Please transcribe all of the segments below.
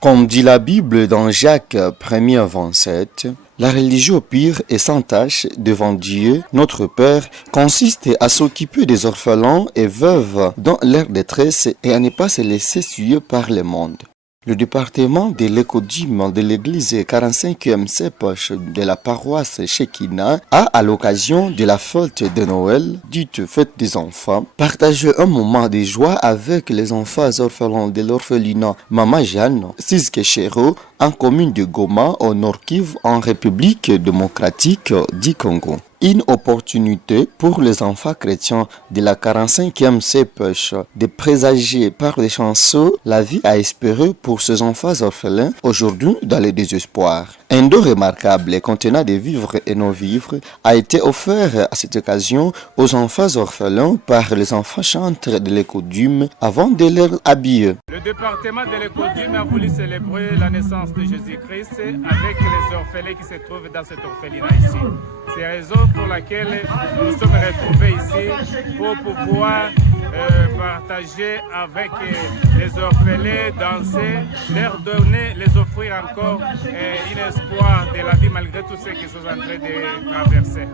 Comme dit la Bible dans Jacques 1er 27, la religion pure et sans tache devant Dieu, notre Père, consiste à s'occuper des orphelins et veuves dans leur détresse et à ne pas se laisser suivre par le monde. Le département de l'écodyme de l'église 45e CEPOCH de la paroisse Shekinah a, à l'occasion de la fête de Noël, dite fête des enfants, partagé un moment de joie avec les enfants orphelins de l'orphelinat Mama Jeanne, Siskechero, en commune de Goma, au Nord Kivu, en République démocratique du Congo. Une opportunité pour les enfants chrétiens de la 45e CEPOCH de présager par les chansons la vie à espérer pour ces enfants orphelins aujourd'hui dans le désespoir. Un don remarquable contenant des vivres et non-vivres a été offert à cette occasion aux enfants orphelins par les enfants chantres de l'écodyme avant de les habiller. Le département de l'écodyme a voulu célébrer la naissance de Jésus-Christ avec les orphelins qui se trouvent dans cet orphelinat ici. C'est la raison pour laquelle nous nous sommes retrouvés ici pour pouvoir partager avec les orphelins, danser, leur donner, les offrir encore un espoir de la vie malgré tout ce qu'ils sont en train de traverser.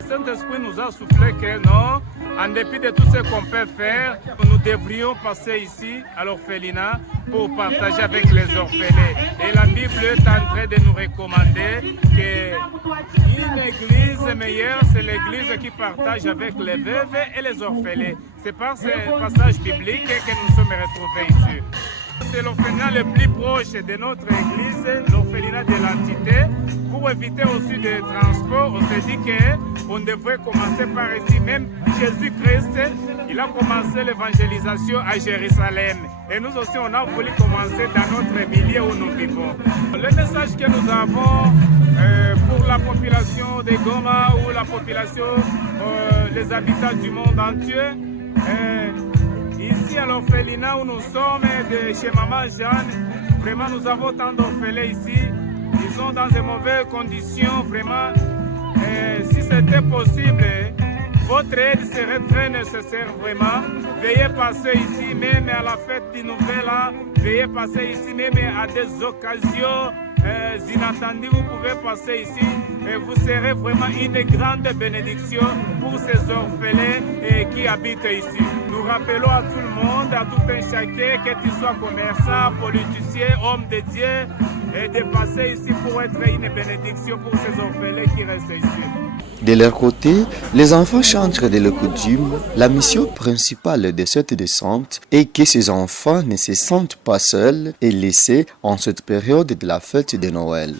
Le Saint-Esprit nous a soufflé que non, en dépit de tout ce qu'on peut faire, nous devrions passer ici à l'orphelinat pour partager avec les orphelins. Et la Bible est en train de nous recommander qu'une église meilleure, c'est l'église qui partage avec les veuves et les orphelins. C'est par ce passage biblique que nous sommes retrouvés ici. C'est l'orphelinat le plus proche de notre église, l'orphelinat de l'entité. Pour éviter aussi des transports, on s'est dit qu'on devrait commencer par ici. Même Jésus-Christ, il a commencé l'évangélisation à Jérusalem. Et nous aussi, on a voulu commencer dans notre milieu où nous vivons. Le message que nous avons pour la population de Goma ou la population, les habitants du monde entier, ici à l'orphelinat où nous sommes, de chez Maman Jeanne, vraiment nous avons tant d'orphelins ici. Ils sont dans de mauvaises conditions, vraiment. Si c'était possible, votre aide serait très nécessaire, vraiment. Veuillez passer ici, même à la fête du Nouvel An. Veuillez passer ici, même à des occasions inattendues. Vous pouvez passer ici et vous serez vraiment une grande bénédiction pour ces orphelins qui habitent ici. Nous rappelons à tout le monde, à tout un chacun, que tu sois commerçant, politicien, homme de Dieu, et de passer ici pour être une bénédiction pour ces orphelins qui restent ici. De leur côté, les enfants chantres de l'écodyme, la mission principale de cette descente est que ces enfants ne se sentent pas seuls et laissés en cette période de la fête de Noël.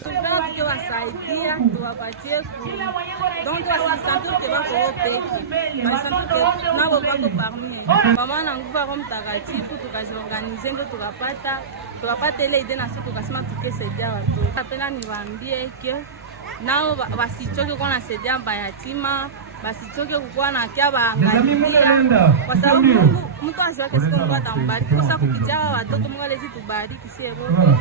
Nao wasichoke kuwa nasaidia mayatima, wasichoke kukuwa na kia waangalikia, kwa sababu Mungu mtu asiwake siku Mungu atambariki. Kosa kupitia watoto Mungu alezi tubariki sie wote.